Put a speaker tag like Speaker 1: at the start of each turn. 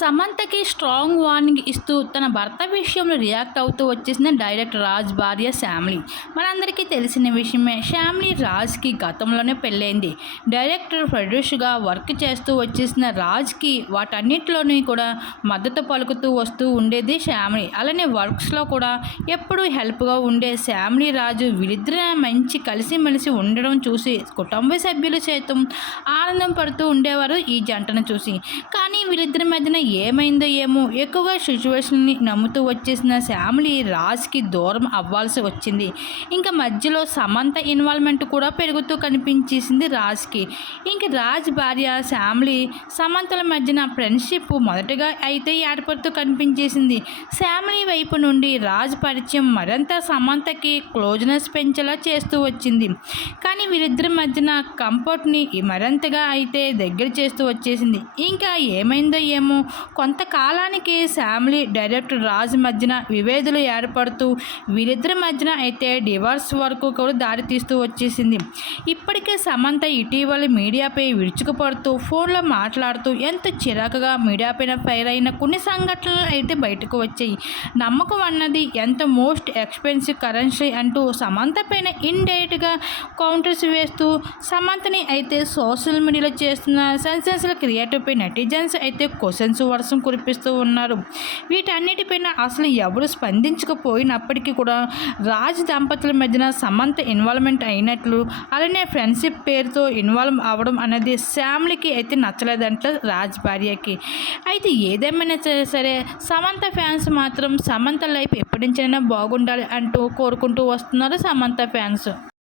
Speaker 1: సమంతకి strong warning ఇస్తూ తన భర్త విషయంలో రియాక్ట్ అవుతూ వచ్చేసిన డైరెక్టర్ రాజ్ భార్య శ్యామ్లీ మనందరికీ తెలిసిన విషయమే శ్యామ్లీ రాజ్కి గతంలోనే పెళ్ళైంది. డైరెక్టర్ ప్రొడ్యూసర్గా వర్క్ చేస్తూ వచ్చేసిన రాజ్కి వాటన్నిటిలోని కూడా మద్దతు పలుకుతూ వస్తూ ఉండేది శ్యామ్లీ అలానే వర్క్స్లో కూడా ఎప్పుడూ హెల్ప్గా ఉండే శ్యామ్లీ రాజు వీరిద్దరూ మంచి కలిసిమెలిసి ఉండడం చూసి కుటుంబ సభ్యులు సైతం ఆనందం పడుతూ ఉండేవారు ఈ జంటను చూసి. కానీ వీరిద్దరి మధ్యన ఏమైందో ఏమో ఎక్కువగా సిచ్యువేషన్ని నమ్ముతూ వచ్చేసిన శ్యామిలి రాజ్కి దూరం అవ్వాల్సి వచ్చింది. ఇంకా మధ్యలో సమంత ఇన్వాల్వ్మెంట్ కూడా పెరుగుతూ కనిపించేసింది రాజ్కి. ఇంక రాజ్ భార్య శ్యామిలి సమంతల మధ్యన ఫ్రెండ్షిప్ మొదటగా అయితే ఏర్పడుతూ కనిపించేసింది. శ్యామిలి వైపు నుండి రాజ్ పరిచయం మరింత సమంతకి క్లోజ్నెస్ పెంచేలా చేస్తూ వచ్చింది. కానీ వీరిద్దరి మధ్యన కంఫర్ట్ని మరింతగా అయితే దగ్గర చేస్తూ వచ్చేసింది. ఇంకా ఏమైందో ఏమో కొంతకాలానికి ఫ్యామిలీ డైరెక్టర్ రాజ్ మధ్యన విభేదులు ఏర్పడుతూ వీరిద్దరి మధ్యన అయితే డివర్స్ వరకు కూడా దారితీస్తూ వచ్చేసింది. ఇప్పటికే సమంత ఇటీవల మీడియాపై విరుచుకుపడుతూ ఫోన్లో మాట్లాడుతూ ఎంత చిరాకుగా మీడియాపైన ఫైర్ అయిన కొన్ని సంఘటనలు అయితే బయటకు వచ్చాయి. నమ్మకం అన్నది ఎంత మోస్ట్ ఎక్స్పెన్సివ్ కరెన్సీ అంటూ సమంత పైన ఇండైరెక్ట్గా కౌంటర్స్ వేస్తూ సమంతని అయితే సోషల్ మీడియాలో చేస్తున్న సెన్సేషనల్ క్రియేటివ్పై నెటిజన్స్ అయితే క్వశ్చన్స్ వర్షం కురిపిస్తూ ఉన్నారు. వీటన్నిటిపైన అసలు ఎవరు స్పందించకపోయినప్పటికీ కూడా రాజ్ దంపతుల మధ్యన సమంత ఇన్వాల్వ్మెంట్ అయినట్లు అలానే ఫ్రెండ్షిప్ పేరుతో ఇన్వాల్వ్ అవ్వడం అనేది ఫ్యామిలీకి అయితే నచ్చలేదంట రాజ్ భార్యకి. అయితే ఏదేమైనా సరే సరే సమంత ఫ్యాన్స్ మాత్రం సమంత లైఫ్ ఎప్పటి నుంచైనా బాగుండాలి అంటూ కోరుకుంటూ వస్తున్నారు సమంత ఫ్యాన్స్.